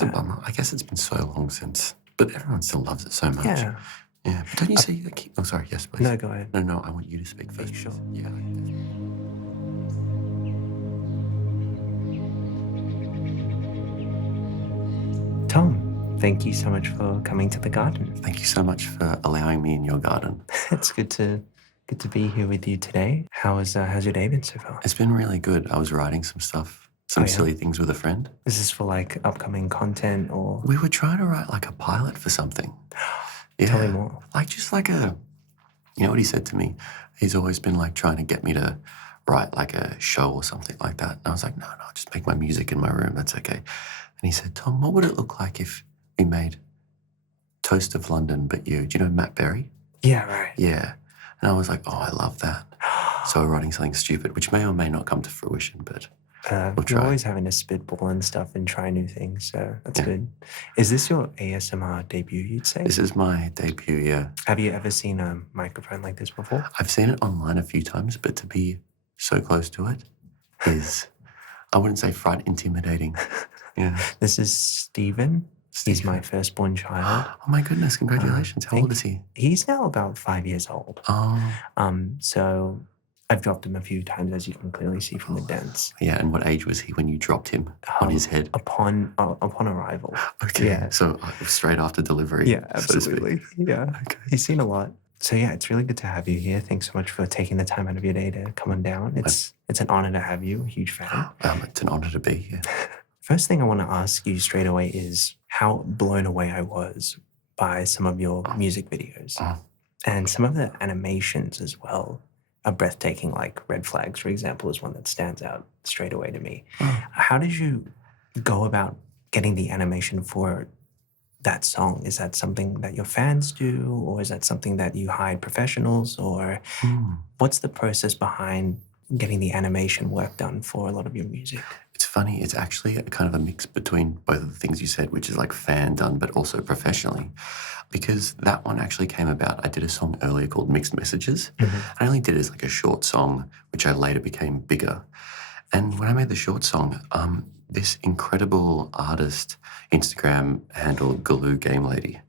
That's a bummer. I guess it's been so long since, but everyone still loves it so much. Yeah. Yeah. But don't you see? Oh, sorry. Yes, please. No, go ahead. No. I want you to speak first. Sure. Yeah. Tom, thank you so much for coming to the garden. Thank you so much for allowing me in your garden. It's good to be here with you today. How's your day been so far? It's been really good. I was writing some stuff, some silly things with a friend. Is this for like upcoming content or? We were trying to write like a pilot for something. Yeah. Tell me more. Like just like you know what he said to me? He's always been like trying to get me to write like a show or something like that. And I was like, no, just make my music in my room. That's okay. And he said, Tom, what would it look like if we made Toast of London but you? Do you know Matt Berry? Yeah, right. Yeah. And I was like, oh, I love that. So we're writing something stupid, which may or may not come to fruition, but we'll try. You're always having to spitball and stuff and try new things, so that's good. Is this your ASMR debut, you'd say? This is my debut, yeah. Have you ever seen a microphone like this before? I've seen it online a few times, but to be so close to it is, I wouldn't say intimidating. Yeah. This is Stephen. He's my firstborn child. Oh my goodness, congratulations. How old is he? He's now about 5 years old. Oh. So I've dropped him a few times, as you can clearly see from the dents. Yeah, and what age was he when you dropped him on his head? Upon arrival. Okay, yeah. So straight after delivery. Yeah, absolutely. Yeah. Okay. He's seen a lot. So yeah, it's really good to have you here. Thanks so much for taking the time out of your day to come on down. It's an honor to have you. A huge fan. It's an honor to be here. First thing I want to ask you straight away is how blown away I was by some of your music videos. And some of the animations as well are breathtaking, like Red Flags, for example, is one that stands out straight away to me. How did you go about getting the animation for that song? Is that something that your fans do, or is that something that you hired professionals, or what's the process behind getting the animation work done for a lot of your music? It's funny, it's actually a kind of a mix between both of the things you said, which is like fan done, but also professionally. Because that one actually came about, I did a song earlier called Mixed Messages. I only did it as like a short song, which I later became bigger. And when I made the short song, this incredible artist, Instagram handle, Galoo Game Lady,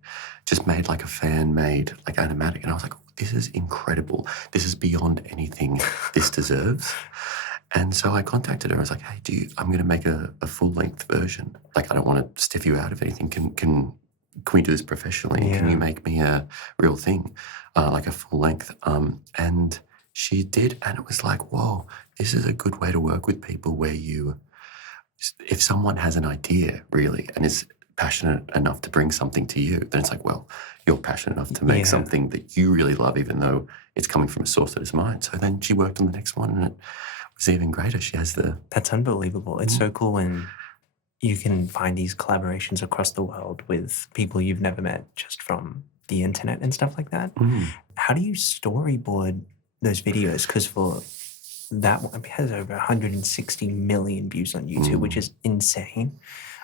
just made like a fan-made like animatic. And I was like, this is incredible. This is beyond anything this deserves. And so I contacted her. I was like, hey, I'm going to make a full-length version. Like, I don't want to stiff you out of anything. Can we do this professionally? Yeah. Can you make me a real thing, like a full length? And she did. And it was like, whoa, this is a good way to work with people where if someone has an idea really and is passionate enough to bring something to you, then it's like, well, you're passionate enough to make something that you really love, even though it's coming from a source that is mine. So then she worked on the next one and it was even greater. She has That's unbelievable. It's so cool when you can find these collaborations across the world with people you've never met just from the internet and stuff like that. How do you storyboard those videos? Because for that one, it has over 160 million views on YouTube, which is insane.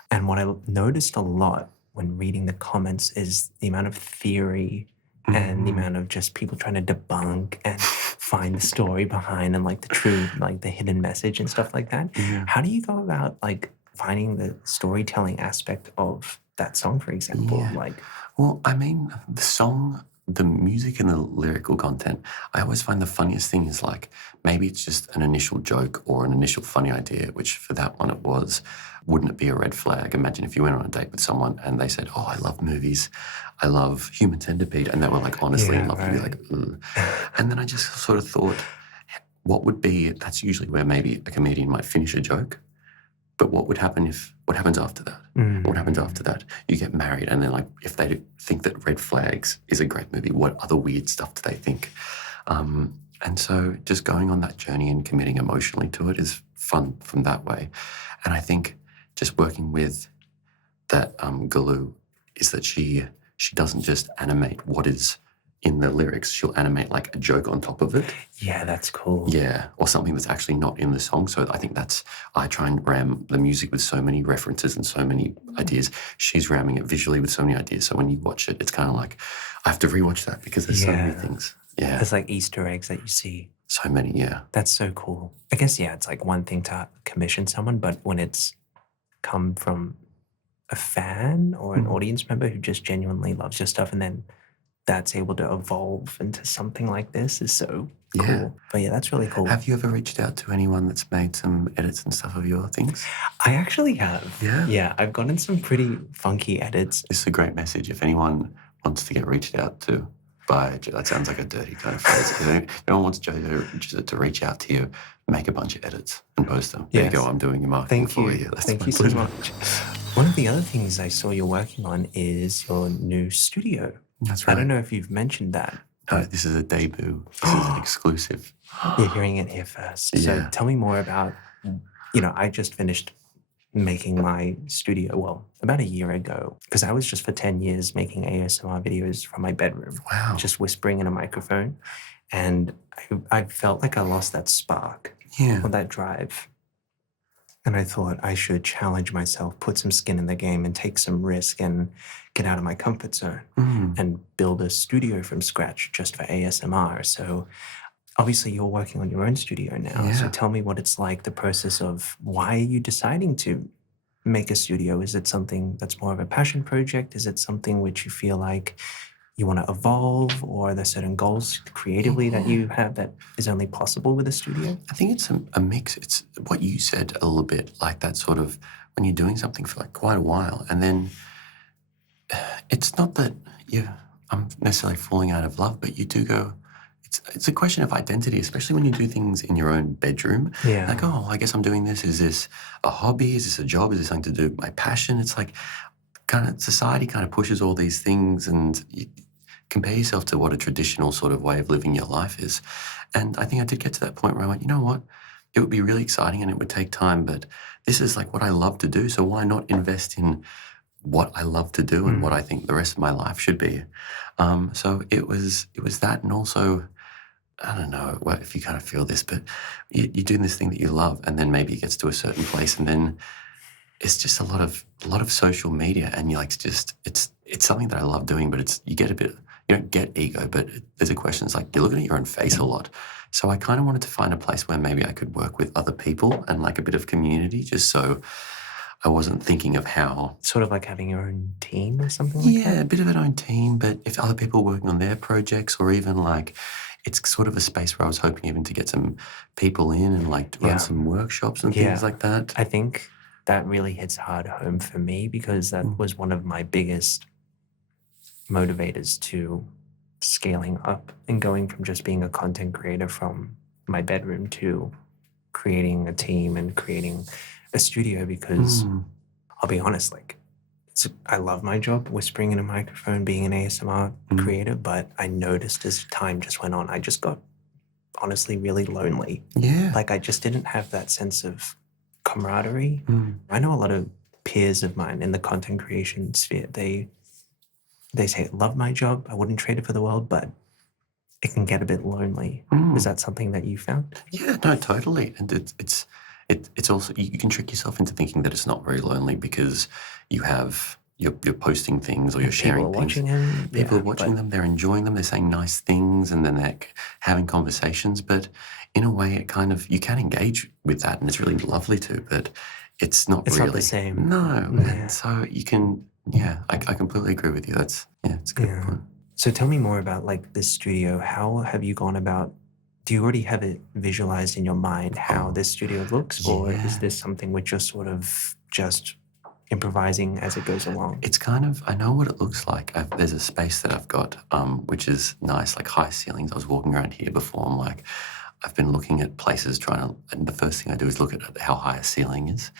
And what I noticed a lot when reading the comments is the amount of theory and the amount of just people trying to debunk and find the story behind and like the true, like the hidden message and stuff like that. How do you go about like finding the storytelling aspect of that song, for example? Well, I mean, the song, the music and the lyrical content, I always find the funniest thing is like, maybe it's just an initial joke or an initial funny idea, which for that one it was, wouldn't it be a red flag? Imagine if you went on a date with someone and they said, oh, I love movies, I love Human Centipede, and they were like honestly in love with you, like, ugh. And then I just sort of thought, that's usually where maybe a comedian might finish a joke. But what happens after that? What happens after that? You get married and then like, if they think that Red Flags is a great movie, what other weird stuff do they think? And so just going on that journey and committing emotionally to it is fun from that way. And I think just working with that Galoo is that she doesn't just animate what is in the lyrics, she'll animate like a joke on top of it. Yeah, that's cool. Yeah, or something that's actually not in the song. So I think I try and ram the music with so many references and so many ideas. She's ramming it visually with so many ideas. So when you watch it, it's kind of like, I have to rewatch that because there's so many things. Yeah. There's like Easter eggs that you see. So many, yeah. That's so cool. I guess, it's like one thing to commission someone, but when it's come from a fan or an audience member who just genuinely loves your stuff, and then that's able to evolve into something like this is so cool. But yeah, that's really cool. Have you ever reached out to anyone that's made some edits and stuff of your things? I actually have. Yeah? Yeah, I've gotten some pretty funky edits. This is a great message. If anyone wants to get reached out to by, that sounds like a dirty kind of phrase. If anyone wants Jojo to reach out to you, make a bunch of edits and post them. There you go. I'm doing your marketing for you. Thank you so much. One of the other things I saw you're working on is your new studio. That's right. I don't know if you've mentioned that. No, this is a debut. This is an exclusive. You're hearing it here first. So tell me more about, I just finished making my studio, about a year ago, because I was just for 10 years making ASMR videos from my bedroom. Wow. Just whispering in a microphone. And I felt like I lost that spark or that drive. And I thought I should challenge myself, put some skin in the game and take some risk and get out of my comfort zone and build a studio from scratch just for ASMR. So obviously you're working on your own studio now. So tell me what it's like, the process of why are you deciding to make a studio? Is it something that's more of a passion project? Is it something which you feel like you want to evolve, or are there certain goals creatively that you have that is only possible with a studio? I think it's a mix. It's what you said a little bit, like that sort of when you're doing something for like quite a while, and then it's not that I'm necessarily falling out of love, but you do go, it's a question of identity, especially when you do things in your own bedroom. Yeah. Like, oh, I guess I'm doing this. Is this a hobby? Is this a job? Is this something to do with my passion? It's like kind of society kind of pushes all these things, and you compare yourself to what a traditional sort of way of living your life is. And I think I did get to that point where I went, you know what? It would be really exciting and it would take time, but this is like what I love to do. So why not invest in what I love to do and what I think the rest of my life should be? So it was that, and also, I don't know if you kind of feel this, but you're doing this thing that you love, and then maybe it gets to a certain place, and then it's just a lot of social media, and you're like, it's something that I love doing, but you don't get ego, but there's a question. It's like you're looking at your own face a lot. So I kind of wanted to find a place where maybe I could work with other people and like a bit of community, just so I wasn't thinking of how... Sort of like having your own team or something like that? Yeah, a bit of an own team, but if other people are working on their projects, or even like, it's sort of a space where I was hoping even to get some people in and like run some workshops and things like that. I think that really hits hard home for me, because that was one of my biggest motivators to scaling up and going from just being a content creator from my bedroom to creating a team and creating a studio, because I'll be honest, like, I love my job, whispering in a microphone, being an ASMR creator, but I noticed as time just went on, I just got honestly really lonely. Yeah. Like, I just didn't have that sense of camaraderie. I know a lot of peers of mine in the content creation sphere, they say, love my job, I wouldn't trade it for the world, but it can get a bit lonely. Is that something that you found? Yeah, no, totally. And it's also, you can trick yourself into thinking that it's not very lonely, because you're posting things, or you're sharing things. People are watching them, they're enjoying them, they're saying nice things, and then they're having conversations. But in a way, it kind of, you can engage with that, and it's really lovely too, but it's not really the same. No. And so you can, I completely agree with you. It's a good point. So tell me more about like this studio. How have you gone about, do you already have it visualized in your mind how this studio looks, or is this something which you're sort of just improvising as it goes along? It's kind of, I know what it looks like. There's a space that I've got, which is nice, like high ceilings. I was walking around here before. I'm like, I've been looking at places and the first thing I do is look at how high a ceiling is.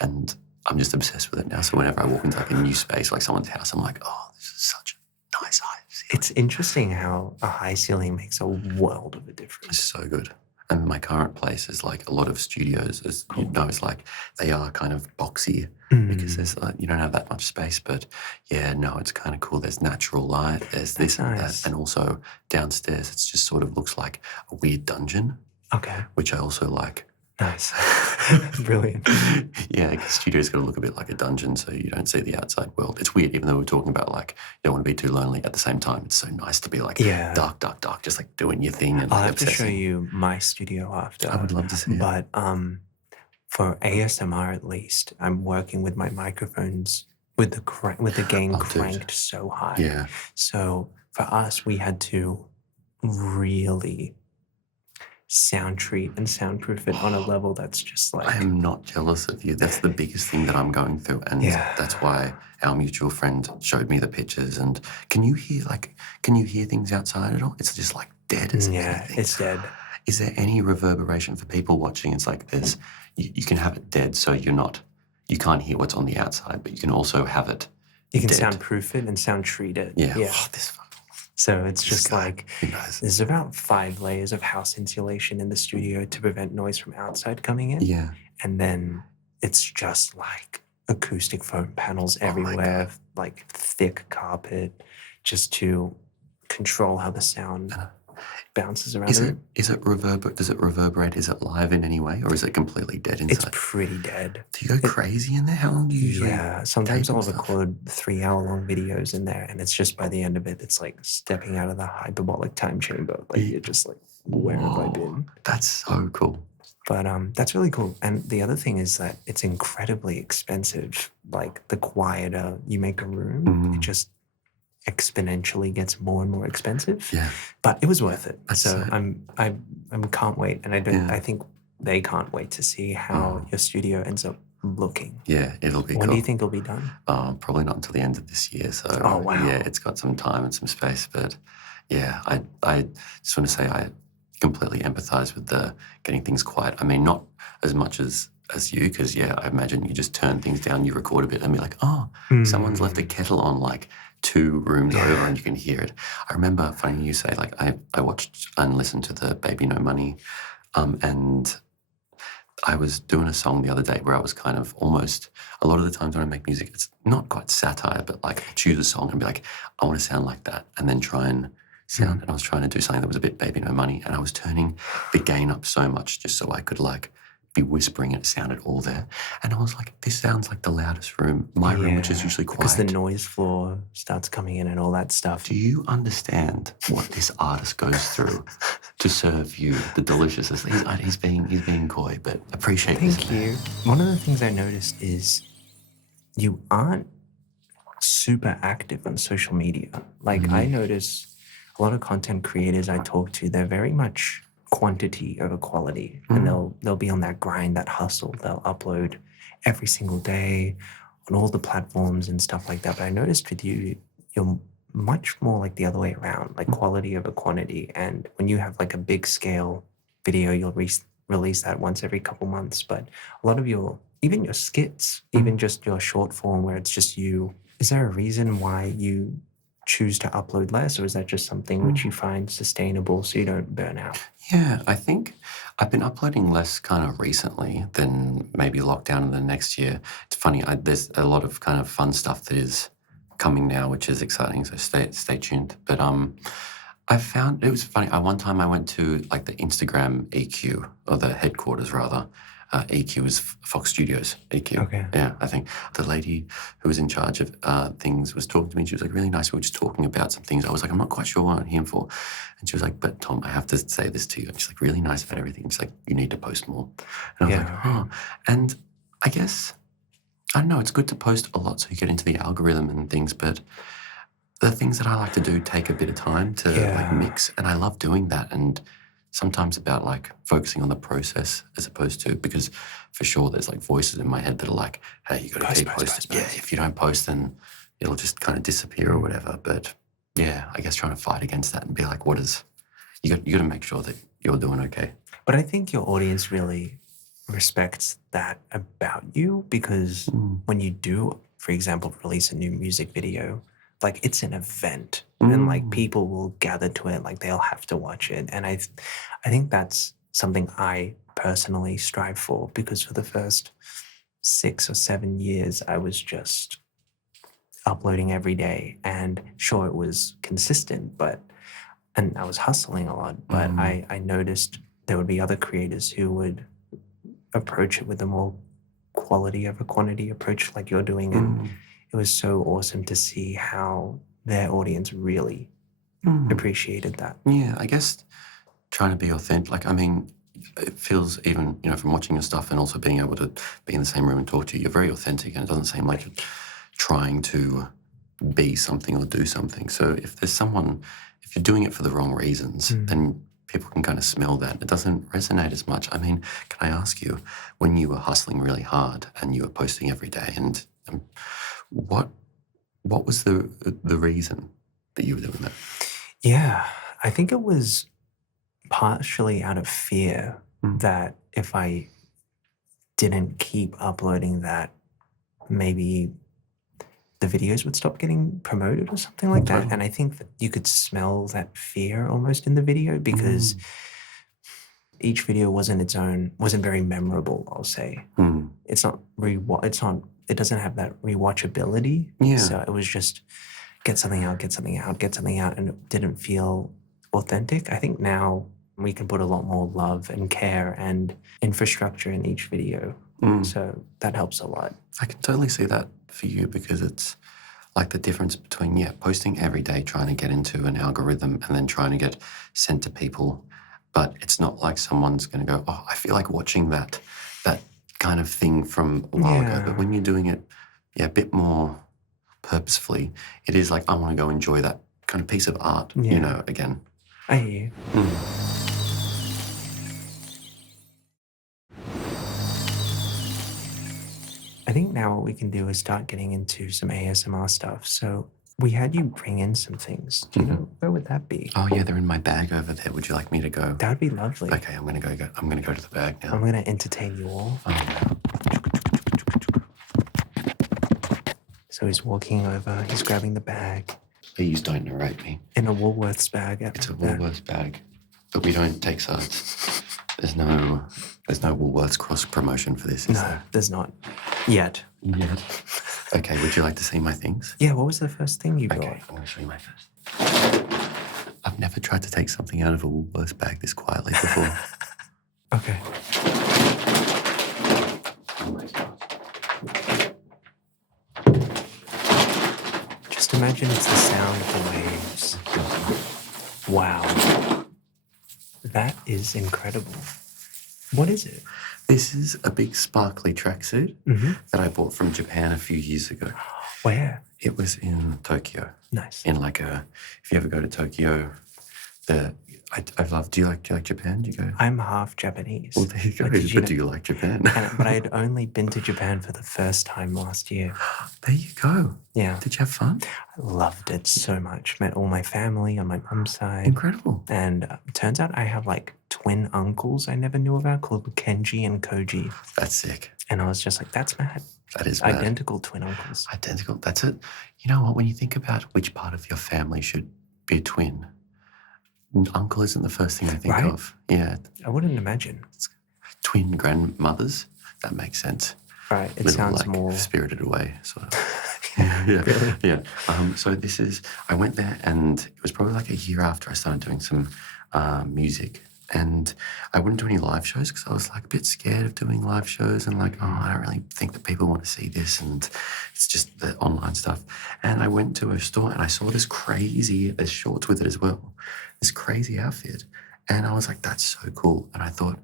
And I'm just obsessed with it now. So whenever I walk into like a new space, like someone's house, I'm like, oh, this is such a nice high ceiling. It's interesting how a high ceiling makes a world of a difference. It's so good. And my current place is like a lot of studios, as you know, it's like they are kind of boxy because there's you don't have that much space. But it's kind of cool. There's natural light. There's this and that, and also downstairs, it's just sort of looks like a weird dungeon. Okay, which I also like. Nice. Brilliant. Yeah, because studio's got to look a bit like a dungeon, so you don't see the outside world. It's weird, even though we're talking about like you don't want to be too lonely. At the same time, it's so nice to be like dark, just like doing your thing. And I'll have to show you my studio after. I would love to see it. But for ASMR at least, I'm working with my microphones with the gain Oh, dude. cranked so high. Yeah. So for us, we had to really sound treat and soundproof it on a level that's just like, I am not jealous of you. That's the biggest thing that I'm going through. And Yeah. that's why our mutual friend showed me the pictures. And can you hear things outside at all? It's just like dead as anything. It's dead. Is there any reverberation for people watching? It's like this, you can have it dead so you can't hear what's on the outside, but you can also have it You can dead. soundproof it and sound treat it. Yeah. Yeah. Oh, So it's just guy, like, who knows? there's about 5 layers of house insulation in the studio to prevent noise from outside coming in. Yeah. And then it's just like acoustic foam panels everywhere, like thick carpet, just to control how the sound bounces around. Does it reverberate? Is it live in any way, or is it completely dead inside? It's pretty dead. Do you go crazy in there? How long do you usually? Yeah, sometimes tape I'll and stuff? record 3-hour-long videos in there, and it's just by the end of it, it's like stepping out of the hyperbolic time chamber. Like you're just like, where have I been? That's so cool. But that's really cool. And the other thing is that it's incredibly expensive. Like the quieter you make a room, it just exponentially gets more and more expensive. Yeah. But it was worth it. That's So I can't wait, and I think they can't wait to see how your studio ends up looking. Yeah, it'll be When cool. do you think it'll be done? Probably not until the end of this year. So Oh, wow. yeah, it's got some time and some space. But yeah, I just want to say I completely empathize with the getting things quiet. I mean, not as much as you, because yeah, I imagine you just turn things down, you record a bit, and be like, oh, someone's left a kettle on like 2 rooms over, and you can hear it. I remember, funny you say, like I watched and listened to the Bbno Money, and I was doing a song the other day where I was kind of almost, a lot of the times when I make music, it's not quite satire, but like I'll choose a song and be like, I want to sound like that, and then try and sound. And I was trying to do something that was a bit Bbno Money, and I was turning the gain up so much just so I could like be whispering and it sounded all there. And I was like, this sounds like the loudest room. My room, which is usually quiet. Because the noise floor starts coming in and all that stuff. Do you understand what this artist goes through to serve you the deliciousness? He's being coy, but appreciate this. Thank you. One of the things I noticed is you aren't super active on social media. Like I notice a lot of content creators I talk to, they're very much quantity over quality, and they'll be on that grind, that hustle. They'll upload every single day on all the platforms and stuff like that. But I noticed with you, you're much more like the other way around, like quality over quantity. And when you have like a big scale video, you'll release that once every couple months. But a lot of even your skits, even just your short form where it's just you, is there a reason why you choose to upload less, or is that just something which you find sustainable so you don't burn out? Yeah, I think I've been uploading less kind of recently than maybe lockdown in the next year. It's funny, there's a lot of kind of fun stuff that is coming now, which is exciting, so stay tuned. But I found, it was funny, one time I went to like the Instagram EQ, or the headquarters rather. EQ is Fox Studios, EQ. Okay. Yeah, I think the lady who was in charge of things was talking to me. She was like, really nice. We were just talking about some things. I was like, I'm not quite sure what I'm here for. And she was like, but Tom, I have to say this to you. And she's like, really nice about everything. She's like, you need to post more. And I was like, oh. And I guess, I don't know, it's good to post a lot so you get into the algorithm and things, but the things that I like to do take a bit of time to like mix. And I love doing that. And sometimes about like focusing on the process as opposed to, because for sure there's like voices in my head that are like, hey, you got to keep posting. Yeah, if you don't post, then it'll just kind of disappear or whatever. But yeah, I guess trying to fight against that and be like, you got to make sure that you're doing okay. But I think your audience really respects that about you, because when you do, for example, release a new music video, like it's an event and like people will gather to it, like they'll have to watch it. And I think that's something I personally strive for, because for the first 6 or 7 years, I was just uploading every day, and sure, it was consistent, and I was hustling a lot, but I noticed there would be other creators who would approach it with a more quality over quantity approach like you're doing. And it was so awesome to see how their audience really appreciated that. Yeah, I guess trying to be authentic. Like, I mean, it feels even, from watching your stuff and also being able to be in the same room and talk to you, you're very authentic, and it doesn't seem like you're trying to be something or do something. So if you're doing it for the wrong reasons, then people can kind of smell that. It doesn't resonate as much. I mean, can I ask you, when you were hustling really hard and you were posting every day, and what was the reason that you were doing that? Yeah, I think it was partially out of fear that if I didn't keep uploading that, maybe the videos would stop getting promoted or something like that. And I think that you could smell that fear almost in the video because each video wasn't very memorable, I'll say. It's not it doesn't have that rewatchability. Yeah. So it was just get something out, and it didn't feel authentic. I think now we can put a lot more love and care and infrastructure in each video. So that helps a lot. I can totally see that for you because it's like the difference between, posting every day, trying to get into an algorithm and then trying to get sent to people. But it's not like someone's going to go, oh, I feel like watching that kind of thing from a while ago. But when you're doing it, a bit more purposefully, it is like, I want to go enjoy that kind of piece of art, again. I hear you. I think now what we can do is start getting into some ASMR stuff. So we had you bring in some things. Do you know, where would that be? Oh yeah, they're in my bag over there. Would you like me to go? That would be lovely. Okay, I'm gonna go to the bag now. I'm gonna entertain you all. So he's walking over, he's grabbing the bag. Please don't narrate me. In a Woolworths bag. It's a Woolworths bag, but we don't take sides. There's no Woolworths cross promotion for this, is No, there? there's not. Yet. Okay, would you like to see my things? Yeah, what was the first thing you brought? Okay, I'm going to show you my first. I've never tried to take something out of a Woolworths bag this quietly before. Okay. Oh my God. Just imagine it's the sound of the waves. Wow. That is incredible. What is it? This is a big sparkly tracksuit that I bought from Japan a few years ago. Where? It was in Tokyo. Nice. In if you ever go to Tokyo, I love. Do you like Japan? Do you go? I'm half Japanese. Well, there you go. Like, do you like Japan? But I'd only been to Japan for the first time last year. There you go. Yeah. Did you have fun? I loved it so much. Met all my family on my mum's side. Incredible. And turns out I have like twin uncles I never knew about called Kenji and Koji. That's sick. And I was just like, that's mad. That is mad. Identical twin uncles. Identical. That's it. You know what? When you think about which part of your family should be a twin, uncle isn't the first thing I think of. Yeah. I wouldn't imagine. Twin grandmothers. That makes sense. Right. It sounds more Spirited Away, sort of. Yeah. Really? Yeah. So I went there, and it was probably like a year after I started doing some music. And I wouldn't do any live shows because I was like a bit scared of doing live shows and like, I don't really think that people want to see this, and it's just the online stuff. And I went to a store and I saw this crazy, there's shorts with it as well, this crazy outfit. And I was like, that's so cool. And I thought,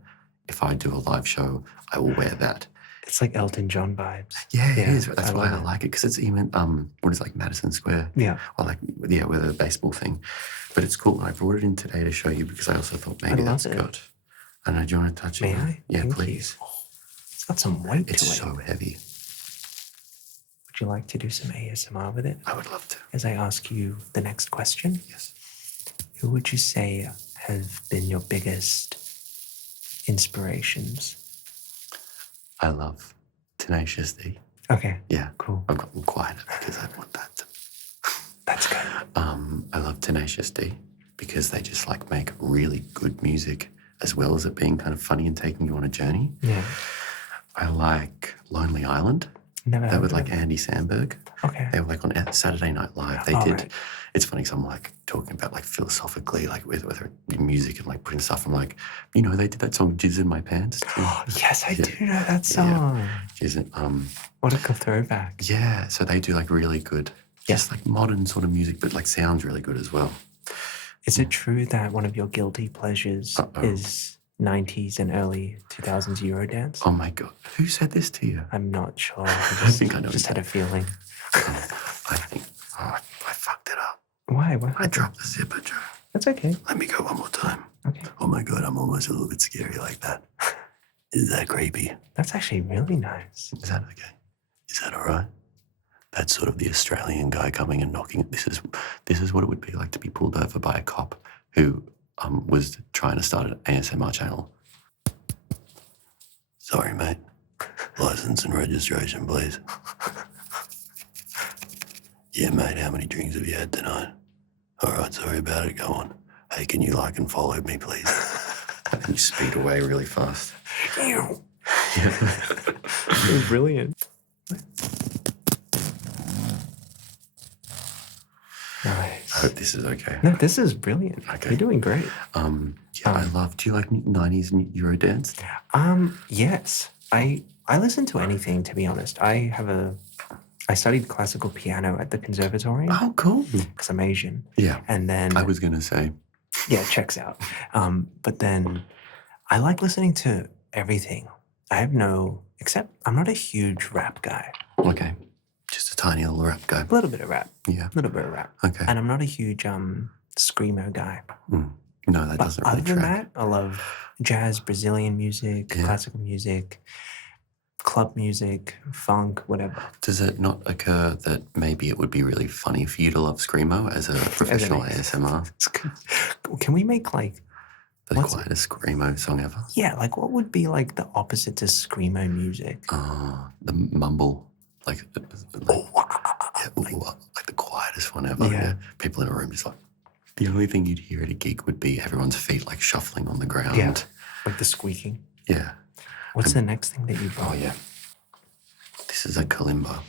if I do a live show, I will wear that. It's like Elton John vibes. Yeah, it is. That's why I like it, because it's even, Madison Square? Yeah. Or with a baseball thing. But it's cool. I brought it in today to show you because I also thought maybe that's good. I know, do you want to touch it? May I? Yeah, Thank please. You. Oh, it's got some weight to it. It's so heavy. Would you like to do some ASMR with it? I would love to. As I ask you the next question? Yes. Who would you say have been your biggest inspirations? I love Tenacious D. Okay. Yeah. Cool. I've gotten quiet because I want that. That's good. I love Tenacious D because they just make really good music as well as it being kind of funny and taking you on a journey. Yeah. I like Lonely Island. Never heard with of it. Andy Samberg. Okay. They were on Saturday Night Live. They did. Right. It's funny because I'm talking about philosophically, with music and putting stuff. I'm like, they did that song "Jizz in My Pants." Yes, I do know that song. Yeah. Jizz, what a throwback. Yeah, so they do really good, just modern sort of music, but sounds really good as well. Is it true that one of your guilty pleasures is 90s and early 2000s Eurodance? Oh my God. Who said this to you? I'm not sure. I think I know. Just had a feeling. I think I fucked it up. Why? What I happened? dropped the zipper, Joe. That's okay. Let me go one more time. Okay. Oh my God, I'm almost a little bit scary like that. Is that creepy? That's actually really nice. Is that okay? Is that all right? That's sort of the Australian guy coming and knocking. This is what it would be like to be pulled over by a cop who was trying to start an ASMR channel. Sorry, mate. License and registration, please. Yeah, mate, how many drinks have you had tonight? All right, sorry about it. Go on. Hey, can you like and follow me, please? And then you speed away really fast. Yeah. It was brilliant. Nice. I hope this is okay. No, this is brilliant. Okay. You're doing great. I love. Do you like 90s Eurodance? Yes. I listen to anything, to be honest. I studied classical piano at the conservatory Oh, cool. because I'm Asian. Yeah. And then I was going to say. yeah, it checks out. But then I like listening to everything. Except I'm not a huge rap guy. Okay. Just a tiny little rap guy. A little bit of rap. Yeah. A little bit of rap. Okay. And I'm not a huge screamo guy. No, that doesn't really Other than track. that, I love jazz, Brazilian music, classical music, club music, funk, whatever. Does it not occur that maybe it would be really funny for you to love screamo as a professional ASMR? Can we make like The quietest screamo song ever? yeah, like what would be like the opposite to screamo music? The mumble, like the quietest one ever. Yeah. People in a room just like, the only thing you'd hear at a gig would be everyone's feet like shuffling on the ground. Yeah, like the squeaking. Yeah. What's the next thing that you brought? Oh, yeah. This is a kalimba.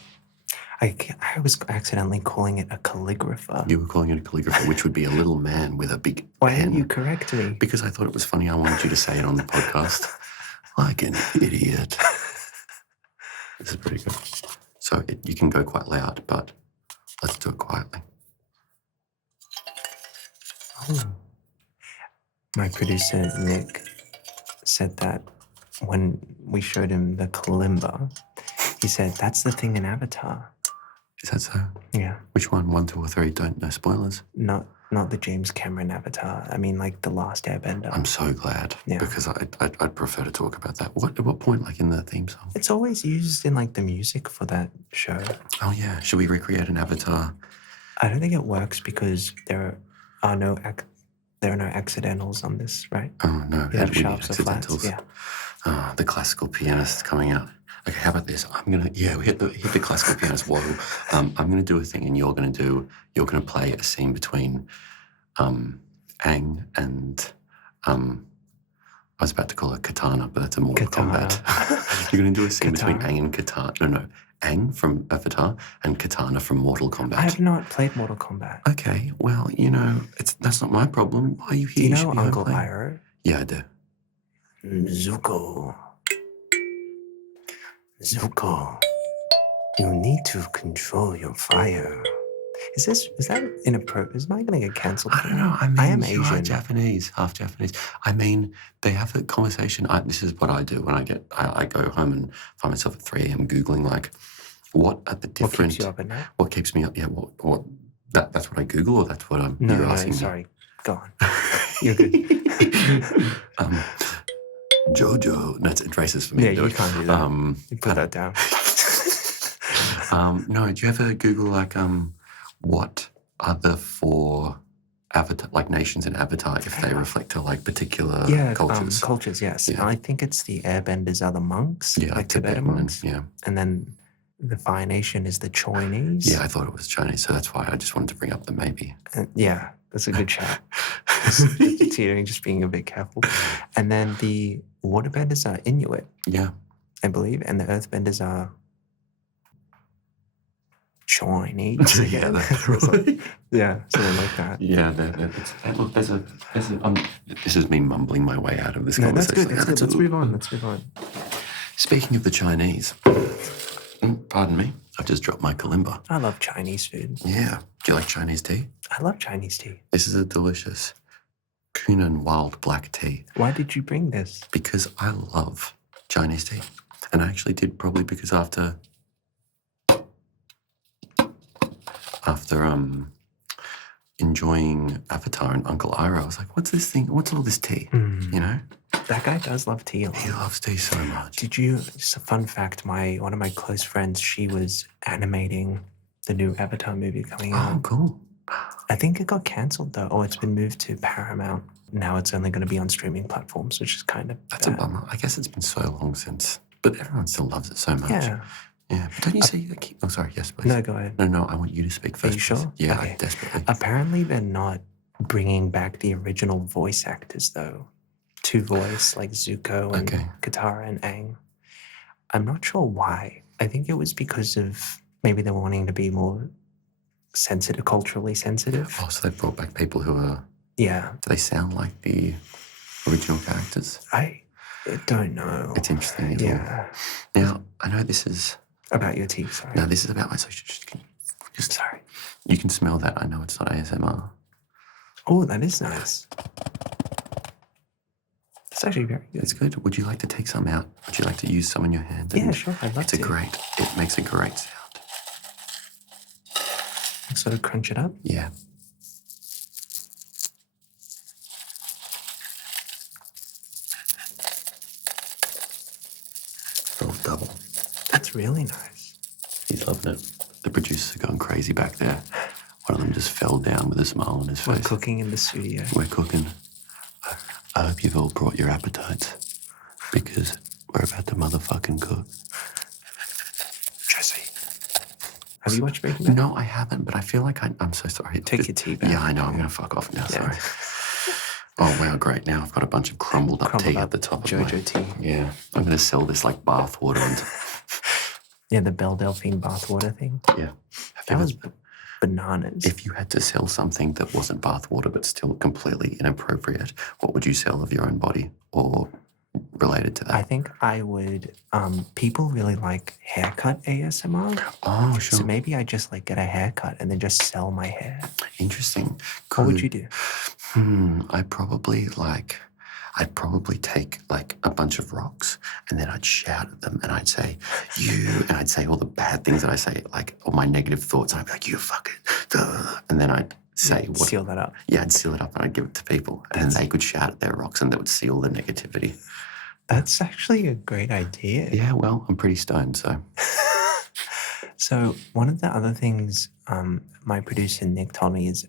I was accidentally calling it a calligrapher. You were calling it a calligrapher, which would be a little man with a big Why pen. didn't you correct me? Because I thought it was funny. I wanted you to say it on the podcast. Like an idiot. This is pretty good. So you can go quite loud, but let's do it quietly. Oh. My producer, Nick, said that when we showed him the kalimba, he said, that's the thing in Avatar. Is that so? Yeah. Which one? 1, 2, or 3? Don't know spoilers. Not the James Cameron Avatar. I mean, like the Last Airbender. I'm so glad because I'd prefer to talk about that. At what point, like in the theme song? It's always used in like the music for that show. Oh yeah. Should we recreate an Avatar? I don't think it works because there are no accidentals on this, right? Oh no. You have we need sharps or flats. accidentals. Yeah. Oh, the classical pianist coming out. Okay, how about this? I'm gonna we hit the classical pianist. Whoa. I'm gonna do a thing, and you're gonna play a scene between Aang and I was about to call it Katana, but that's a Mortal Kombat. You're gonna do a scene between Aang and Katana. No, Aang from Avatar and Katana from Mortal Kombat. I have not played Mortal Kombat. Okay, well, that's not my problem. Why are you here? Do you know Uncle Iroh? Yeah, I do. Zuko, you need to control your fire. Is that inappropriate? Am I going to get cancelled? I don't know. I mean, I am you are Asian. Japanese, half Japanese. I mean, they have a conversation. This is what I do when I go home and find myself at 3 a.m. Googling, like, what are the different... What keeps you up at night? What keeps me up? Yeah, that's what I Google, or that's what you're asking me? Sorry. Go on. You're good. Jojo. No, it's racist for me Yeah, to do you it. can't do that. You put that down. No, do you ever Google, like, what are the 4 Avatar, like nations in Avatar, if they reflect to like particular cultures? Cultures, yes. Yeah. I think it's the Airbenders are the monks, Yeah, like Tibetan monks. Yeah. And then the Fire Nation is the Chinese. Yeah, I thought it was Chinese, so that's why I just wanted to bring up the maybe. Yeah, that's a good shout. Teetering, just being a bit careful. And then the Waterbenders are Inuit, Yeah. I believe, and the Earthbenders are Chinese again. Yeah, Something like that. Yeah, look, there's a this is me mumbling my way out of this No, that's conversation. good. That's good. Let's move on. Speaking of the Chinese, pardon me, I've just dropped my kalimba. I love Chinese food. Yeah. Do you like Chinese tea? I love Chinese tea. This is a delicious Kunan wild black tea. Why did you bring this? Because I love Chinese tea. And I actually did probably because after after enjoying Avatar and Uncle Iroh, I was like, what's this thing? What's all this tea? You know? That guy does love tea a lot. He loves tea so much. Just a fun fact, one of my close friends, she was animating the new Avatar movie coming out. Oh, cool. I think it got cancelled though, or it's been moved to Paramount. Now it's only going to be on streaming platforms, which is kind of That's a bummer. I guess it's been so long since, but everyone still loves it so much. Yeah. Yeah, but don't you see? Oh, sorry. Yes, please. No, go ahead. No, I want you to speak first. Are you sure? Please. Yeah, Okay. desperately. Apparently, they're not bringing back the original voice actors though, to voice like Zuko and Katara and Aang. I'm not sure why. I think it was because of maybe they're wanting to be more sensitive, culturally sensitive. Oh, so they brought back people who are. Yeah. Do they sound like the original characters? I don't know. It's interesting. Isn't Yeah. It? Now I know this is. About your tea, sorry. No, this is about my social. Just sorry. You can smell that. I know it's not ASMR. Oh, that is nice. It's actually very good. It's good. Would you like to take some out? Would you like to use some in your hand? Yeah, sure. I'd love to. It makes a great sound. Sort of crunch it up? Yeah. Oh, double. That's really nice. He's loving it. The producers are going crazy back there. One of them just fell down with a smile on his face. We're cooking in the studio. We're cooking. I hope you've all brought your appetites because we're about to motherfucking cook. Jesse. Have you watched Breaking Bad? No, I haven't, but I feel like I'm so sorry. Take your tea back. Yeah, I know. I'm going to fuck off now. Sorry. Oh, wow, great. Now I've got a bunch of crumbled up tea at the top of Jojo tea. Yeah. I'm going to sell this like bath water. Yeah, the Belle Delphine bathwater thing. Yeah. That was bananas. If you had to sell something that wasn't bathwater but still completely inappropriate, what would you sell of your own body or related to that? I think I would. People really like haircut ASMR. Oh, sure. So maybe I just like get a haircut and then just sell my hair. Interesting. What would you do? I'd probably take like a bunch of rocks and then I'd shout at them and I'd say, you, and I'd say all the bad things that I say, like all my negative thoughts. And I'd be like, you fucking, duh. And then I'd say, seal that up. Yeah, I'd seal it up and I'd give it to people. And then they could shout at their rocks and that would seal the negativity. That's actually a great idea. Yeah, well, I'm pretty stoned, so. So one of the other things my producer Nick told me is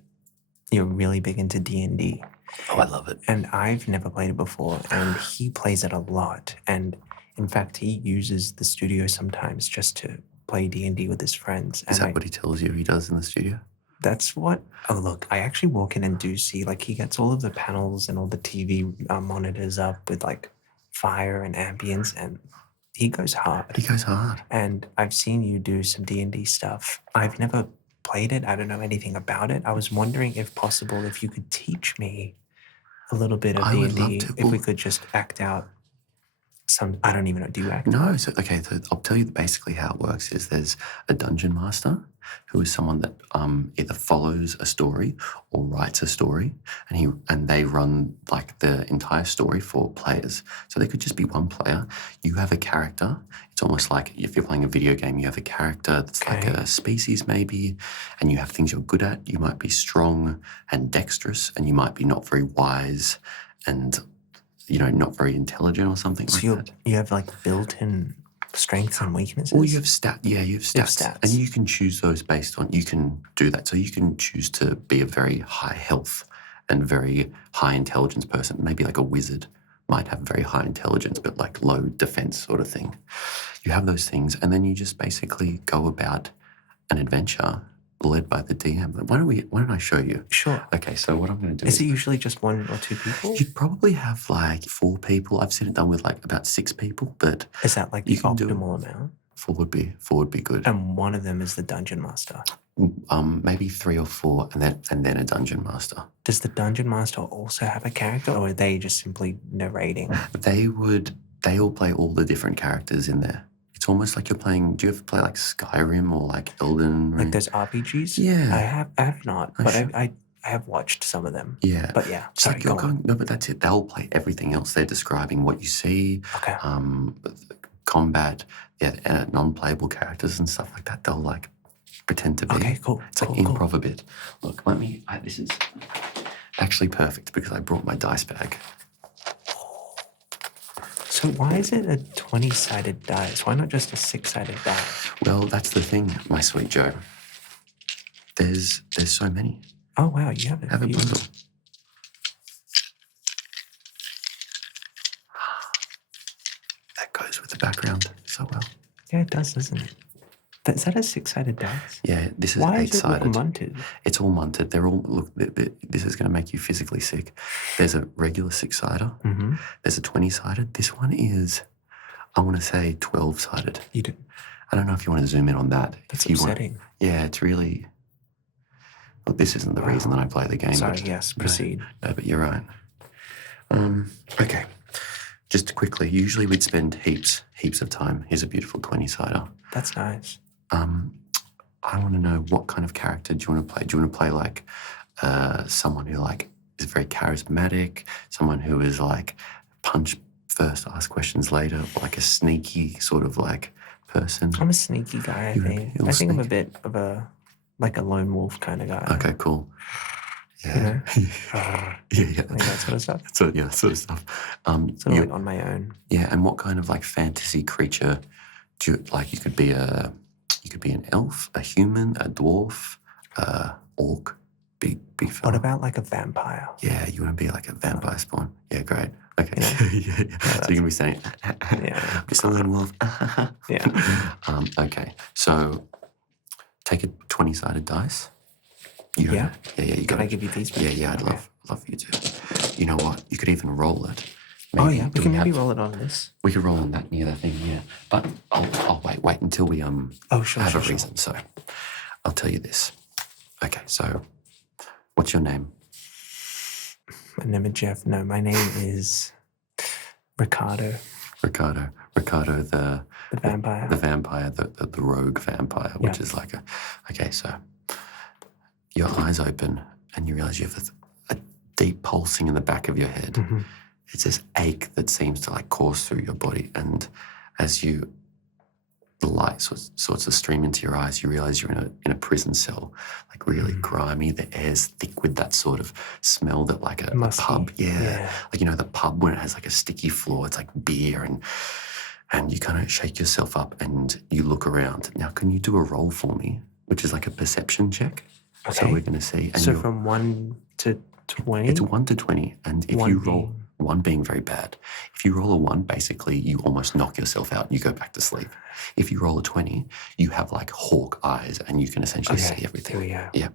you're really big into D&D. Oh, I love it. And I've never played it before, and he plays it a lot. And in fact, he uses the studio sometimes just to play D&D with his friends. Is that what he tells you he does in the studio? That's what, oh look, I actually walk in and do see, like he gets all of the panels and all the TV monitors up with like fire and ambience, and he goes hard. He goes hard. And I've seen you do some D&D stuff. I've never played it. I don't know anything about it. I was wondering if possible, if you could teach me a little bit of D&D, if we could just act out some, I don't even know, do you act? No, so I'll tell you basically how it works is there's a dungeon master who is someone that either follows a story or writes a story, and they run like the entire story for players. So they could just be one player. You have a character. It's almost like if you're playing a video game, you have a character that's like a species maybe, and you have things you're good at. You might be strong and dexterous, and you might be not very wise and, not very intelligent or something like that. You have like built-in strengths and weaknesses? Or you have stats. Yeah, you have stats. And you can choose those based on, you can do that. So you can choose to be a very high health and very high intelligence person. Maybe like a wizard might have very high intelligence, but like low defense sort of thing. You have those things, and then you just basically go about an adventure led by the DM. Why don't I show you? Sure. Okay, so what I'm going to do is it usually just 1 or 2 people? You'd probably have like 4 people. I've seen it done with like about 6 people, but is that like the optimal amount? 4 would be good. And one of them is the dungeon master. Maybe 3 or 4, and then a dungeon master. Does the dungeon master also have a character, or are they just simply narrating? They all play all the different characters in there. It's almost like you're playing. Do you ever play like Skyrim or like Elden Ring? Like those RPGs? Yeah, I have not, but I have watched some of them. Yeah, but yeah. Sorry, like you're going. No, but that's it. They'll play everything else. They're describing what you see. Okay. Combat, non-playable characters and stuff like that. They'll like pretend to be. Okay, cool. It's like improv a bit. Look, this is actually perfect because I brought my dice bag. So why is it a 20-sided dice? Why not just a 6-sided dice? Well, that's the thing, my sweet Joe. There's so many. Oh, wow, you have Have a bundle. That goes with the background so well. Yeah, it does, doesn't it? Is that a 6-sided dice? Yeah, this is Why 8-sided. is it look munted? It's all munted. They're all, look, this is going to make you physically sick. There's a regular 6-sider. Mm-hmm. There's a 20-sided. This one is, I want to say, 12-sided. You do. I don't know if you want to zoom in on that. That's upsetting. Yeah, it's really... Look, this isn't the reason that I play the game. Sorry, yes, proceed. No, but you're right. Okay. Just quickly, usually we'd spend heaps of time. Here's a beautiful 20-sider. That's nice. I want to know what kind of character do you want to play? Do you want to play like someone who like is very charismatic, someone who is like punch first, ask questions later, or like a sneaky sort of like person? I'm a sneaky guy, I think. I think I'm a bit of a lone wolf kind of guy. Okay, cool. Yeah. You know? Yeah. Like that sort of stuff. That sort of stuff. Sort of like on my own. Yeah, and what kind of like fantasy creature do you like? You could be an elf, a human, a dwarf, orc, big fella. What about like a vampire? Yeah, you want to be like a vampire spawn. Yeah, great. Okay. Yeah. So you're gonna be saying, Yeah. just a lone wolf. Yeah. Okay. So take a 20-sided dice. Yeah. You got. Can I give you these? Yeah. I'd love you to. You know what? You could even roll it. Oh yeah, we can maybe roll it on this. We could roll on that near that thing, yeah. But I'll wait until we have a reason. So I'll tell you this. Okay, so what's your name? My name is Jeff. No, my name is Ricardo. Ricardo, the vampire. The vampire, the rogue vampire, which is like okay, so your eyes open and you realize you have a deep pulsing in the back of your head. Mm-hmm. It's this ache that seems to like course through your body, and as the light sorts of stream into your eyes, you realize you're in a prison cell, like really grimy. The air's thick with that sort of smell that like a pub, like the pub when it has like a sticky floor. It's like beer, and you kind of shake yourself up and you look around. Now, can you do a roll for me, which is like a perception check? Okay. So we're going to see. And so from 1 to 20? It's 1 to 20, and if you roll... 1 being very bad. If you roll a 1, basically you almost knock yourself out and you go back to sleep. If you roll a 20, you have like hawk eyes and you can essentially see everything. Here we go. Yeah.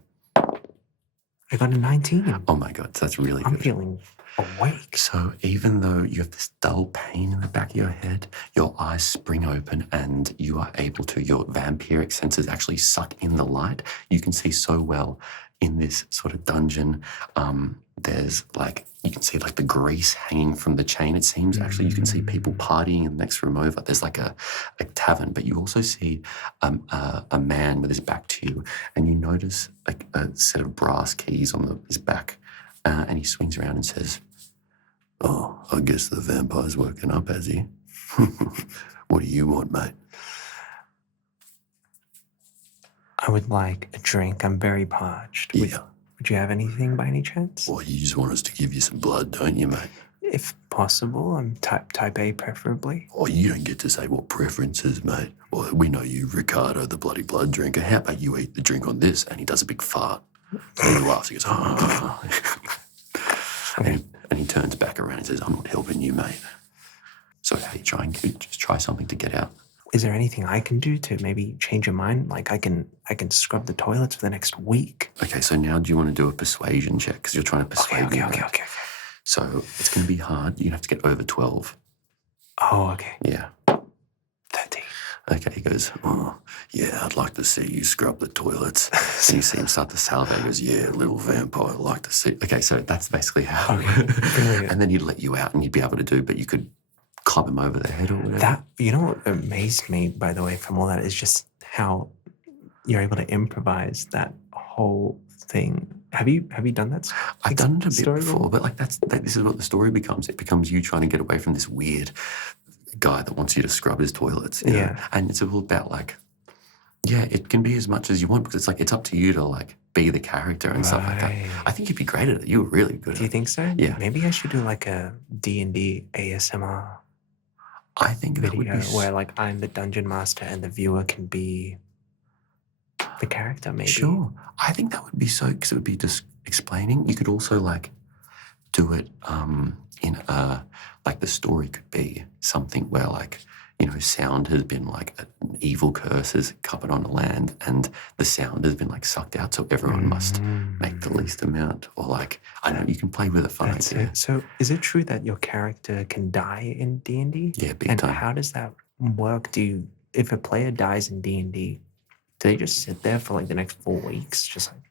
I got a 19. Oh my God, that's really good. I'm feeling awake. So even though you have this dull pain in the back of your head, your eyes spring open and you are able to, your vampiric senses actually suck in the light. You can see so well in this sort of dungeon. There's like, you can see like the grease hanging from the chain. It seems actually you can see people partying in the next room over. There's like a tavern, but you also see a man with his back to you, and you notice like a set of brass keys on his back, and he swings around and says, "Oh, I guess the vampire's woken up, has he? What do you want, mate?" I would like a drink. I'm very parched. Would you have anything by any chance? Well, you just want us to give you some blood, don't you, mate? If possible, I'm type A preferably. Oh, you don't get to say what preferences, mate. Well, we know you, Ricardo, the bloody blood drinker. How about you eat the drink on this? And he does a big fart. And he laughs. He goes, "Oh." And he turns back around and says, "I'm not helping you, mate." So how do you try and just try something to get out? Is there anything I can do to maybe change your mind? Like I can scrub the toilets for the next week. Okay, so now do you want to do a persuasion check? Because you're trying to persuade me. Okay. So it's going to be hard. You have to get over 12. Oh, okay. Yeah. 13. Okay, he goes, "Oh, yeah, I'd like to see you scrub the toilets." And you see him start to salivate. He goes, "Yeah, little vampire, I'd like to see." Okay, so that's basically how. Okay. And then he'd let you out and you'd be able to do, but you could club him over the head or whatever. That, you know what amazed me, by the way, from all that is just how you're able to improvise that whole thing. Have you done that? I've done it a bit before, but like this is what the story becomes. It becomes you trying to get away from this weird guy that wants you to scrub his toilets. You know? And it's all about like Yeah, it can be as much as you want because it's like it's up to you to like be the character and stuff like that. Right. I think you'd be great at it. You're really good at it. Do you think so? Yeah. Maybe I should do like a D&D ASMR I think that would video be where like I'm the dungeon master and the viewer can be the character maybe. Sure. I think that would be so, because it would be just explaining. You could also like do it in a, like the story could be something where like, you know, sound has been like an evil curse has covered on the land and the sound has been like sucked out, so everyone must make the least amount. Or like, I don't know, you can play with a fun idea. So is it true that your character can die in D&D? Yeah, big and time. how does that work? If a player dies in D&D, do they just sit there for like the next 4 weeks, just like,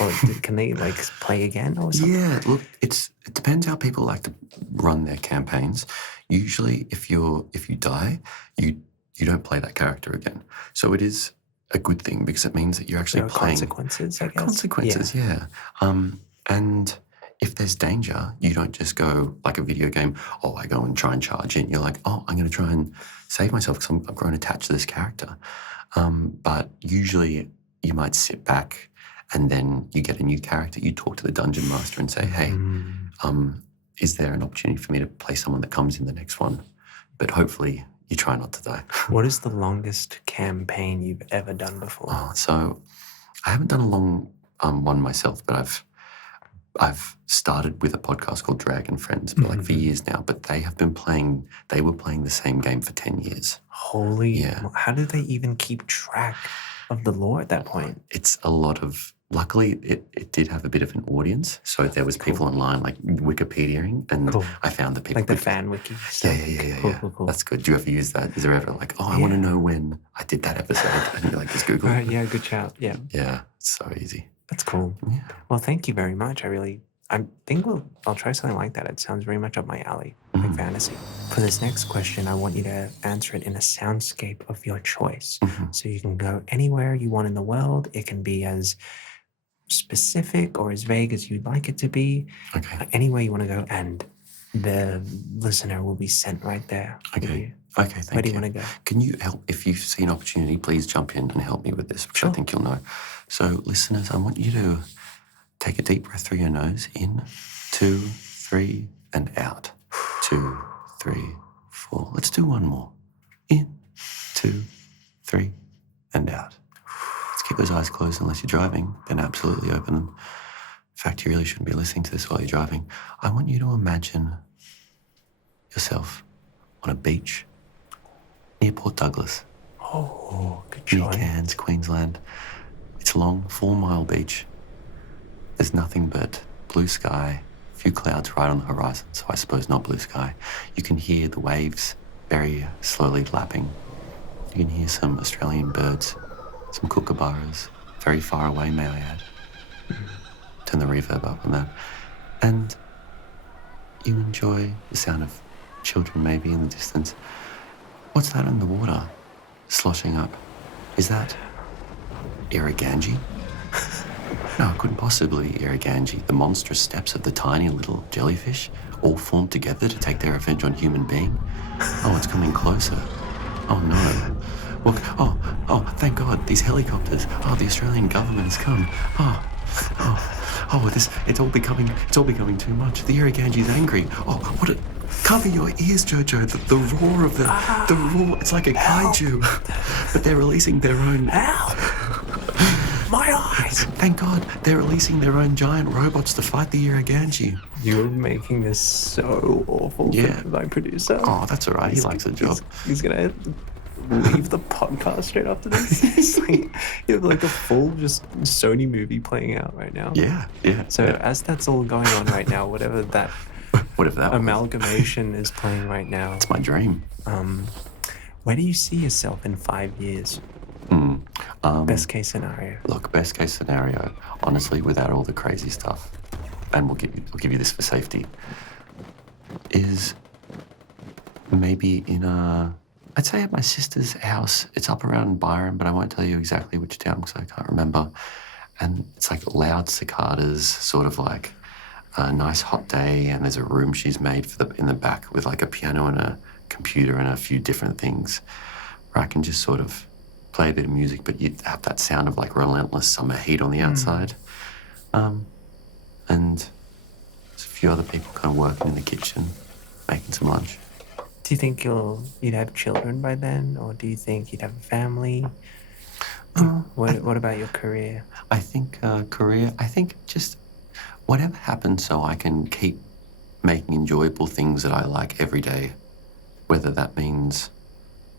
or can they like play again or something? Yeah, look, it depends how people like to run their campaigns. Usually, if you die, you don't play that character again. So it is a good thing because it means that you're actually There are playing consequences, I guess. consequences. Yeah. And if there's danger, you don't just go like a video game. Oh, I go and try and charge in. You're like, oh, I'm going to try and save myself because I'm growing attached to this character. But usually, you might sit back. And then you get a new character. You talk to the dungeon master and say, hey, is there an opportunity for me to play someone that comes in the next one? But hopefully you try not to die. What is the longest campaign you've ever done before? Oh, so I haven't done a long one myself, but I've started with a podcast called Dragon Friends, but like for years now. But they were playing the same game for 10 years. Holy, Yeah. How do they even keep track of the lore at that point? It's a lot of, luckily it did have a bit of an audience. So there was people online like Wikipediaing and I found that people like the fan wiki stuff. Yeah. Cool. That's good. Do you ever use that? Is there ever like, oh, I want to know when I did that episode? And you're like, just Google it. Yeah, good shout. Yeah. Yeah, it's so easy. That's cool. Yeah. Well, thank you very much. I think I'll try something like that. It sounds very much up my alley, like fantasy. For this next question, I want you to answer it in a soundscape of your choice. So you can go anywhere you want in the world. It can be as specific or as vague as you'd like it to be. Okay. Anywhere you want to go, and the listener will be sent right there. Okay. Okay, thank you. Where do you want to go? Can you help, if you see an opportunity, please jump in and help me with this, because I think you'll know. So listeners, I want you to take a deep breath through your nose, in, 2, 3, and out. 2, 3, 4. Let's do one more. In, 2, 3, and out. Let's keep those eyes closed unless you're driving, then absolutely open them. In fact, you really shouldn't be listening to this while you're driving. I want you to imagine yourself on a beach near Port Douglas. Oh, good Near choice. Cairns, Queensland. It's a long 4-mile beach. There's nothing but blue sky, a few clouds right on the horizon, so I suppose not blue sky. You can hear the waves very slowly lapping. You can hear some Australian birds, some kookaburras, very far away, may I add. Turn the reverb up on that. And you enjoy the sound of children maybe in the distance. What's that in the water, sloshing up? Is that Irriganji? No, it couldn't possibly be Irriganji. The monstrous steps of the tiny little jellyfish all formed together to take their revenge on human being. Oh, it's coming closer. Oh no. Look, oh, thank God, these helicopters. Oh, the Australian government has come. It's all becoming too much. The Irriganji's angry. Oh, cover your ears, Jojo. The roar of the roar. It's like a kaiju, but they're releasing their own. My eyes! Thank God, they're releasing their own giant robots to fight the Irriganji. You're making this so awful for my producer. Oh, that's all right. He likes the job. He's gonna leave the podcast straight after this. It's like, you have like a full just Sony movie playing out right now. Yeah. So as that's all going on right now, whatever that amalgamation is playing right now. It's my dream. Where do you see yourself in 5 years? Best case scenario. Look, best case scenario, honestly, without all the crazy stuff, and I'll give you this for safety, is maybe I'd say at my sister's house. It's up around Byron, but I won't tell you exactly which town because I can't remember. And it's like loud cicadas, sort of like a nice hot day, and there's a room she's made in the back with like a piano and a computer and a few different things where I can just sort of play a bit of music, but you'd have that sound of like relentless summer heat on the outside. And there's a few other people kind of working in the kitchen, making some lunch. Do you think you'd have children by then, or do you think you'd have a family? What about your career? I think career, I think just whatever happens so I can keep making enjoyable things that I like every day, whether that means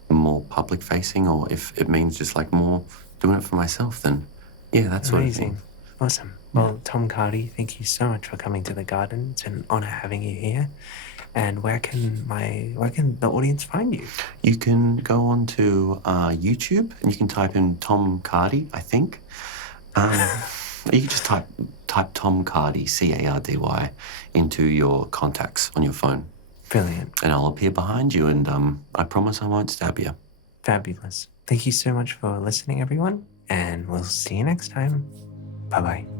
more public facing or if it means just like more doing it for myself, then yeah, that sort of thing. Amazing. Awesome. Well, Tom Cardy, thank you so much for coming to the garden. It's an honor having you here. And where can the audience find you? You can go on to YouTube and you can type in Tom Cardy, I think. You can just type Tom Cardy, Cardy, into your contacts on your phone. Brilliant. And I'll appear behind you, and I promise I won't stab you. Fabulous. Thank you so much for listening, everyone, and we'll see you next time. Bye-bye.